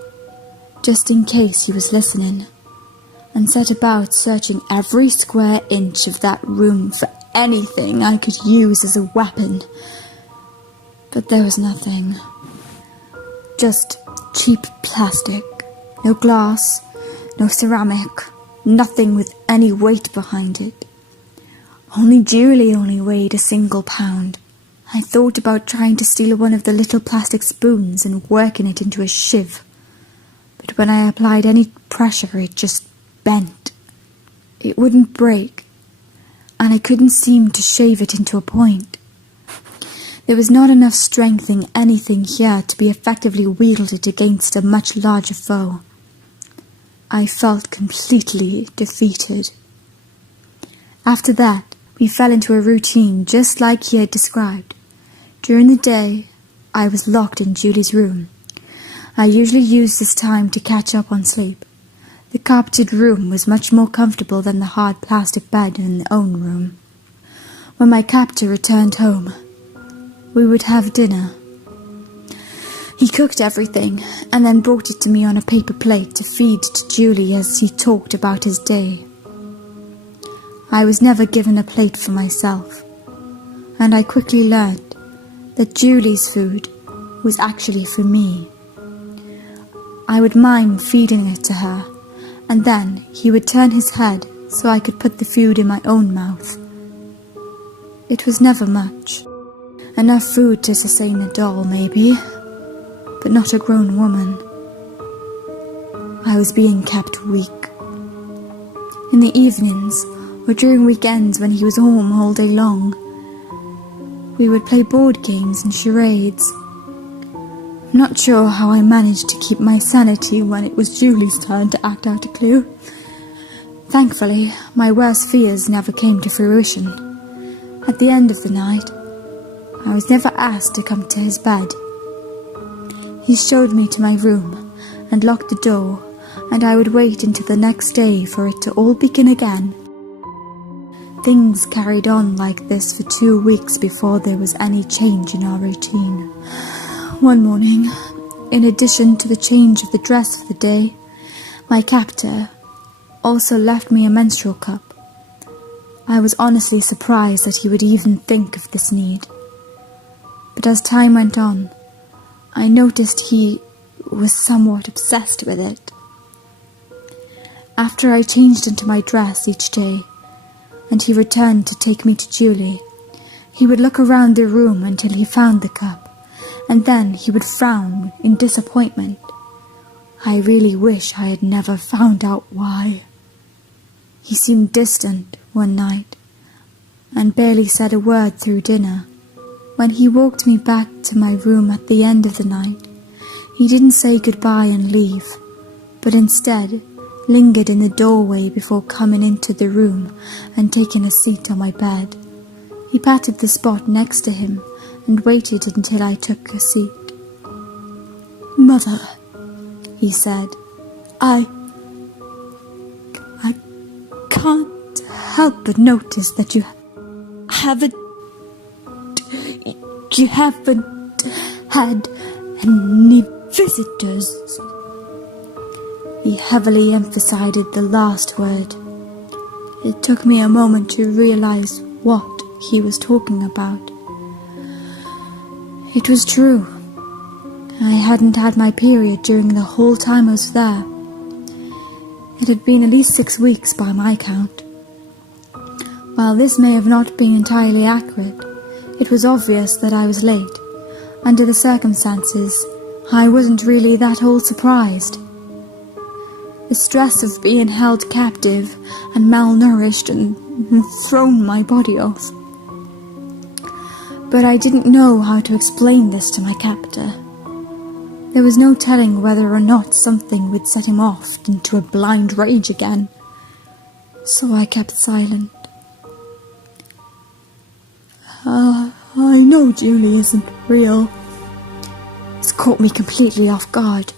just in case he was listening, and set about searching every square inch of that room for anything I could use as a weapon. But there was nothing. Just cheap plastic. No glass, no ceramic, nothing with any weight behind it. Only Julie only weighed a single pound. I thought about trying to steal one of the little plastic spoons and working it into a shiv. But when I applied any pressure, it just bent. It wouldn't break, and I couldn't seem to shave it into a point. There was not enough strength in anything here to be effectively wielded against a much larger foe. I felt completely defeated. After that, we fell into a routine just like he had described. During the day, I was locked in Julie's room. I usually used this time to catch up on sleep. The carpeted room was much more comfortable than the hard plastic bed in the own room. When my captor returned home, we would have dinner. He cooked everything and then brought it to me on a paper plate to feed to Julie as he talked about his day. I was never given a plate for myself, and I quickly learned that Julie's food was actually for me. I would mime feeding it to her, and then he would turn his head so I could put the food in my own mouth. It was never much. Enough food to sustain a doll, maybe, but not a grown woman. I was being kept weak. In the evenings, or during weekends when he was home all day long, we would play board games and charades. I'm not sure how I managed to keep my sanity when it was Julie's turn to act out a clue. Thankfully, my worst fears never came to fruition. At the end of the night, I was never asked to come to his bed. He showed me to my room and locked the door, and I would wait until the next day for it to all begin again. Things carried on like this for 2 weeks before there was any change in our routine. One morning, in addition to the change of the dress for the day, my captor also left me a menstrual cup. I was honestly surprised that he would even think of this need. But as time went on, I noticed he was somewhat obsessed with it. After I changed into my dress each day, and he returned to take me to Julie, he would look around the room until he found the cup, and then he would frown in disappointment. I really wish I had never found out why. He seemed distant one night, and barely said a word through dinner. When he walked me back to my room at the end of the night, he didn't say goodbye and leave, but instead lingered in the doorway before coming into the room and taking a seat on my bed. He patted the spot next to him and waited until I took a seat. "Mother," he said, I can't help but notice that you haven't had any visitors. He heavily emphasized the last word. It took me a moment to realize what he was talking about. It was true. I hadn't had my period during the whole time I was there. It had been at least 6 weeks by my count. While this may have not been entirely accurate, it was obvious that I was late. Under the circumstances, I wasn't really that all surprised. The stress of being held captive and malnourished and thrown my body off. But I didn't know how to explain this to my captor. There was no telling whether or not something would set him off into a blind rage again. So I kept silent. I know Julie isn't real. This caught me completely off guard.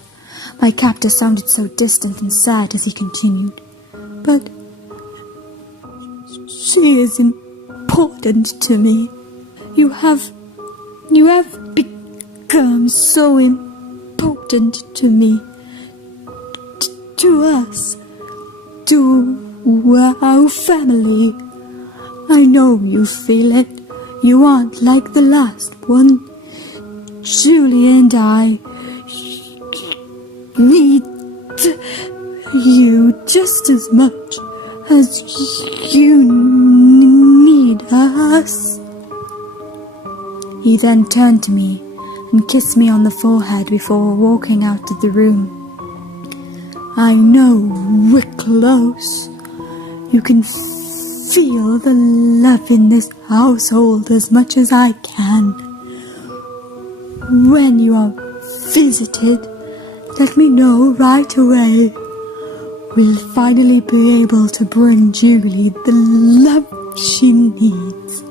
My captor sounded so distant and sad as he continued. But she is important to me. You have become so important to me, to us, to our family. I know you feel it. You aren't like the last one. Julie and I need you just as much as you need us. He then turned to me and kissed me on the forehead before walking out of the room. I know we're close. You can feel the love in this household as much as I can. When you are visited, let me know right away. We'll finally be able to bring Julie the love she needs.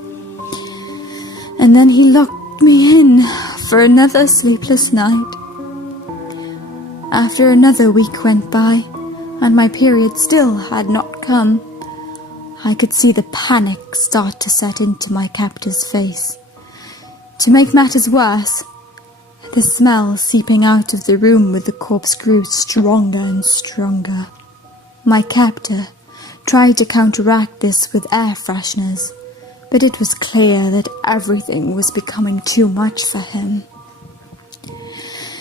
And then he locked me in for another sleepless night. After another week went by, and my period still had not come, I could see the panic start to set into my captor's face. To make matters worse, the smell seeping out of the room with the corpse grew stronger and stronger. My captor tried to counteract this with air fresheners, but it was clear that everything was becoming too much for him.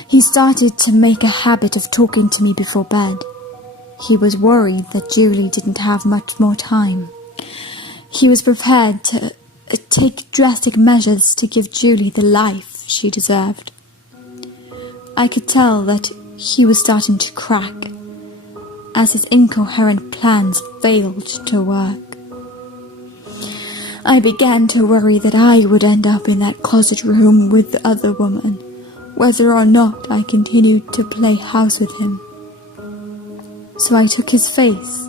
He started to make a habit of talking to me before bed. He was worried that Julie didn't have much more time. He was prepared to take drastic measures to give Julie the life she deserved. I could tell that he was starting to crack, as his incoherent plans failed to work. I began to worry that I would end up in that closet room with the other woman, whether or not I continued to play house with him. So I took his face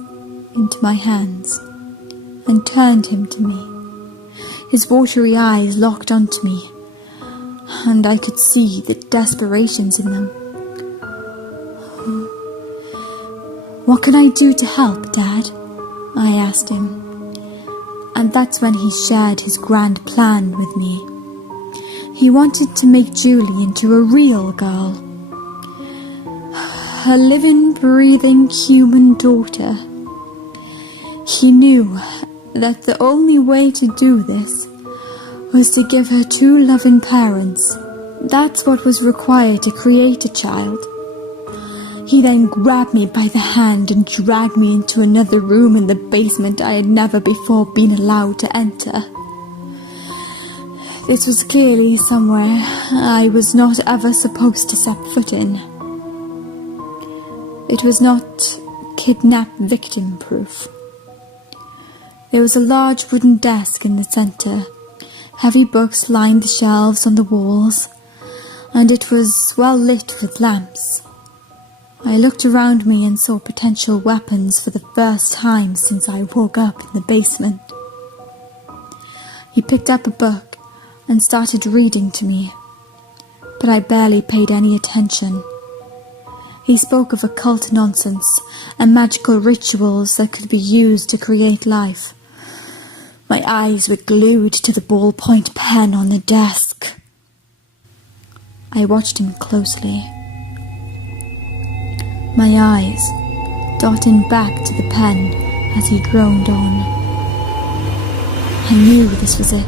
into my hands and turned him to me. His watery eyes locked onto me, and I could see the desperations in them. "What can I do to help, Dad?" I asked him. And that's when he shared his grand plan with me. He wanted to make Julie into a real girl. A living, breathing human daughter. He knew that the only way to do this was to give her 2 loving parents. That's what was required to create a child. He then grabbed me by the hand and dragged me into another room in the basement I had never before been allowed to enter. This was clearly somewhere I was not ever supposed to set foot in. It was not kidnap victim proof. There was a large wooden desk in the center. Heavy books lined the shelves on the walls, and it was well lit with lamps. I looked around me and saw potential weapons for the first time since I woke up in the basement. He picked up a book and started reading to me, but I barely paid any attention. He spoke of occult nonsense and magical rituals that could be used to create life. My eyes were glued to the ballpoint pen on the desk. I watched him closely. my eyes darting back to the pen as he droned on. I knew this was it.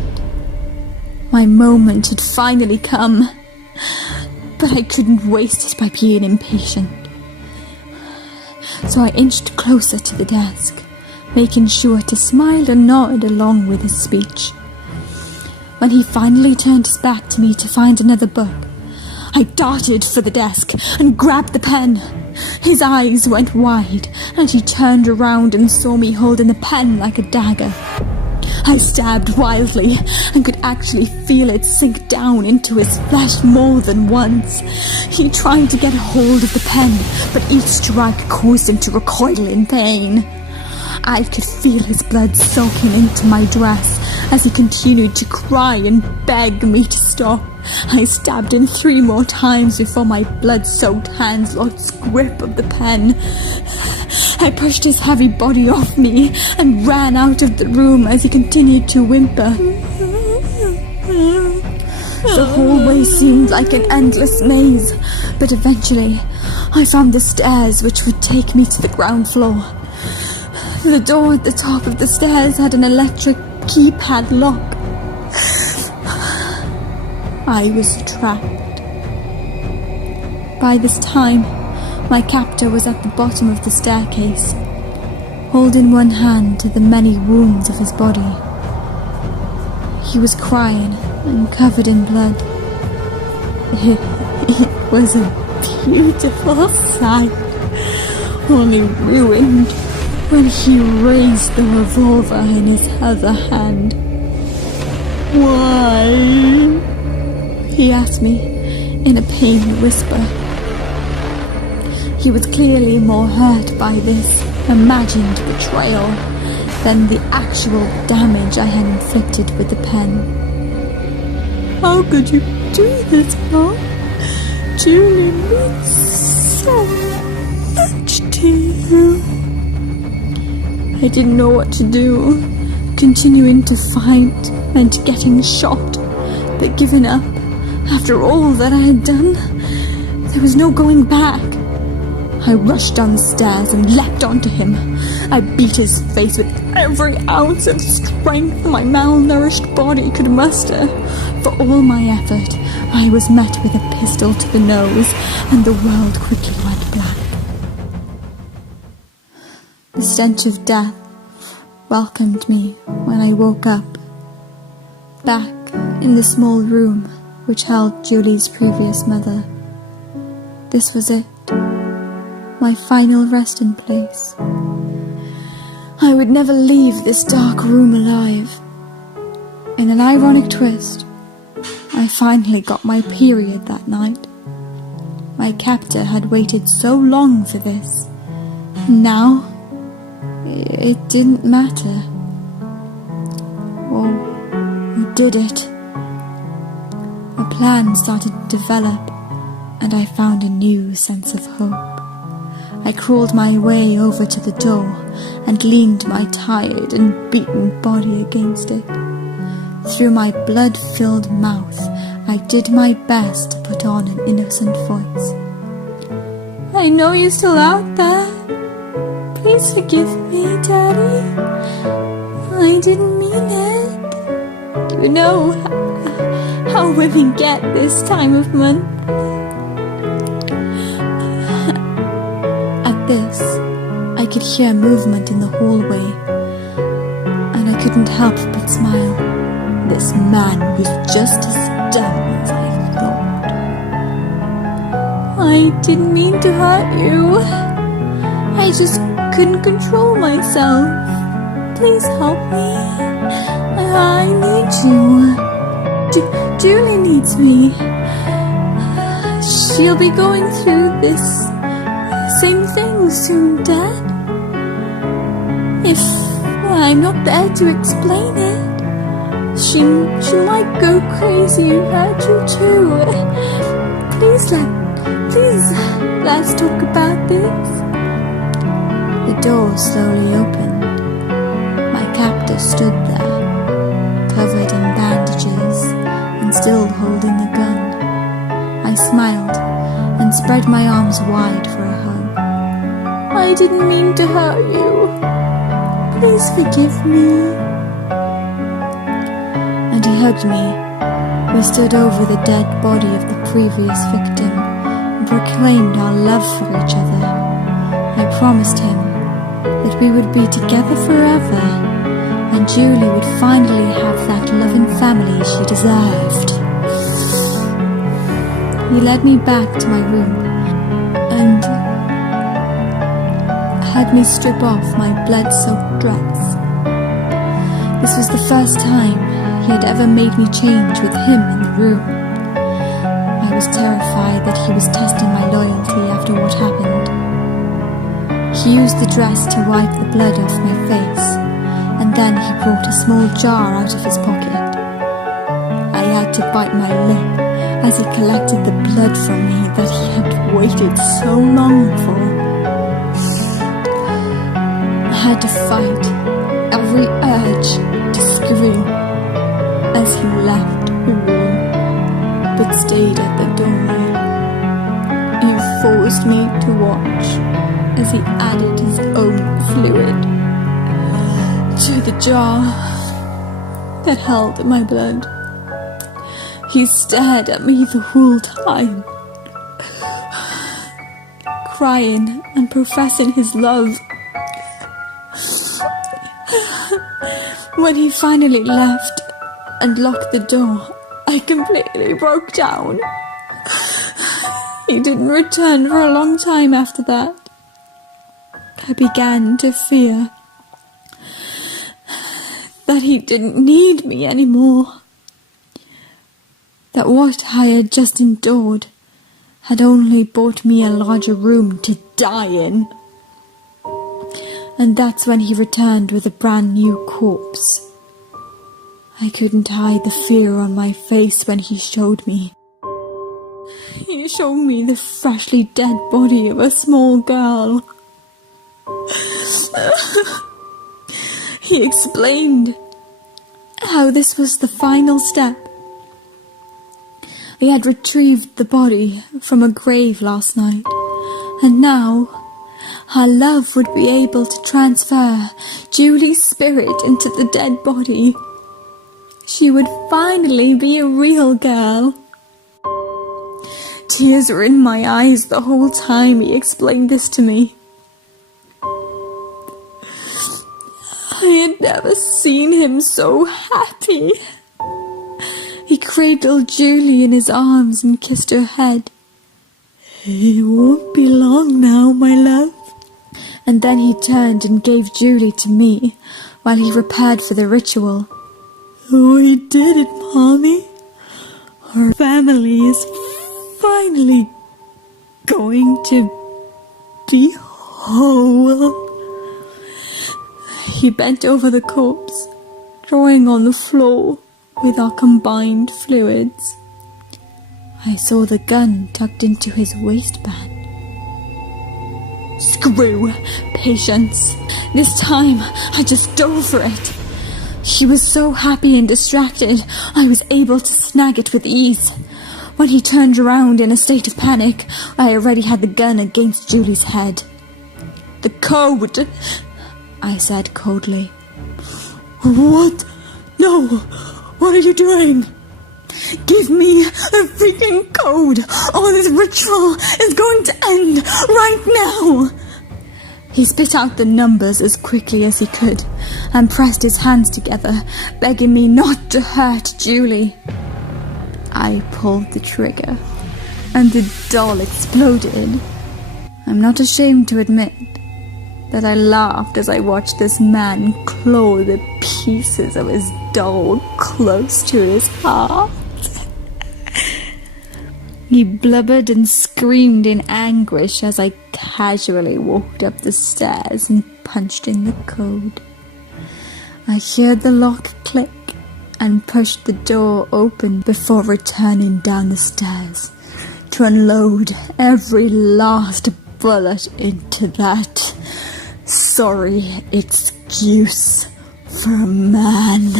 My moment had finally come, but I couldn't waste it by being impatient. So I inched closer to the desk, making sure to smile and nod along with his speech. When he finally turned his back to me to find another book, I darted for the desk and grabbed the pen. His eyes went wide, and he turned around and saw me holding the pen like a dagger. I stabbed wildly and could actually feel it sink down into his flesh more than once. He tried to get a hold of the pen, but each strike caused him to recoil in pain. I could feel his blood soaking into my dress as he continued to cry and beg me to stop. I stabbed him 3 more times before my blood-soaked hands lost grip of the pen. I pushed his heavy body off me and ran out of the room as he continued to whimper. The hallway seemed like an endless maze, but eventually I found the stairs which would take me to the ground floor. The door at the top of the stairs had an electric keypad lock. I was trapped. By this time, my captor was at the bottom of the staircase, holding one hand to the many wounds of his body. He was crying and covered in blood. It was a beautiful sight, only ruined when he raised the revolver in his other hand. "Why?" he asked me in a pained whisper. He was clearly more hurt by this imagined betrayal than the actual damage I had inflicted with the pen. "How could you do this, Mom? Julie means so much to you." I didn't know what to do, continuing to fight and getting shot, but giving up. After all that I had done, there was no going back. I rushed down the stairs and leapt onto him. I beat his face with every ounce of strength my malnourished body could muster. For all my effort, I was met with a pistol to the nose, and the world quickly went black. The stench of death welcomed me when I woke up, back in the small room which held Julie's previous mother. This was it, my final resting place. I would never leave this dark room alive. In an ironic twist, I finally got my period that night. My captor had waited so long for this, and now it didn't matter. Oh, we did it. A plan started to develop, and I found a new sense of hope. I crawled my way over to the door and leaned my tired and beaten body against it. Through my blood-filled mouth, I did my best to put on an innocent voice. "I know you're still out there. Please forgive me, Daddy. I didn't mean it. You know how women get this time of month." At this, I could hear movement in the hallway, and I couldn't help but smile. This man was just as dumb as I thought. "I didn't mean to hurt you. I just couldn't control myself. Please help me. I need you. Julie needs me. She'll be going through this same thing soon, Dad. If I'm not there to explain it, she might go crazy and hurt you too. Please let's talk about this." The door slowly opened. My captor stood there, covered in bandages and still holding the gun. I smiled and spread my arms wide for a hug. I didn't mean to hurt you. Please forgive me. And he hugged me. We stood over the dead body of the previous victim and proclaimed our love for each other. I promised him that we would be together forever, and Julie would finally have that loving family she deserved. He led me back to my room and had me strip off my blood-soaked dress. This was the first time he had ever made me change with him in the room. I was terrified that he was testing my loyalty after what happened. He used the dress to wipe the blood off my face, and then he brought a small jar out of his pocket. I had to bite my lip as he collected the blood from me that he had waited so long for. I had to fight every urge to scream as he left the room, but stayed at the doorway. He forced me to watch as he added his own fluid to the jar that held my blood. He stared at me the whole time, crying and professing his love. When he finally left and locked the door, I completely broke down. He didn't return for a long time after that. I began to fear that he didn't need me anymore. That what I had just endured had only bought me a larger room to die in. And that's when he returned with a brand new corpse. I couldn't hide the fear on my face when he showed me. He showed me the freshly dead body of a small girl. He explained how this was the final step. We had retrieved the body from a grave last night, and now our love would be able to transfer Julie's spirit into the dead body. She would finally be a real girl. Tears were in my eyes the whole time he explained this to me. I had never seen him so happy. He cradled Julie in his arms and kissed her head. "It won't be long now, my love." And then he turned and gave Julie to me while he prepared for the ritual. "We did it, Mommy. Our family is finally going to be whole." He bent over the corpse, drawing on the floor with our combined fluids. I saw the gun tucked into his waistband. Screw patience. This time, I just dove for it. He was so happy and distracted, I was able to snag it with ease. When he turned around in a state of panic, I already had the gun against Julie's head. "The code," I said coldly. "What? No! What are you doing? Give me a freaking code, or this ritual is going to end right now!" He spit out the numbers as quickly as he could and pressed his hands together, begging me not to hurt Julie. I pulled the trigger, and the doll exploded. I'm not ashamed to admit that I laughed as I watched this man claw the pieces of his doll close to his heart. He blubbered and screamed in anguish as I casually walked up the stairs and punched in the code. I heard the lock click and pushed the door open before returning down the stairs to unload every last bullet into that sorry excuse for a man.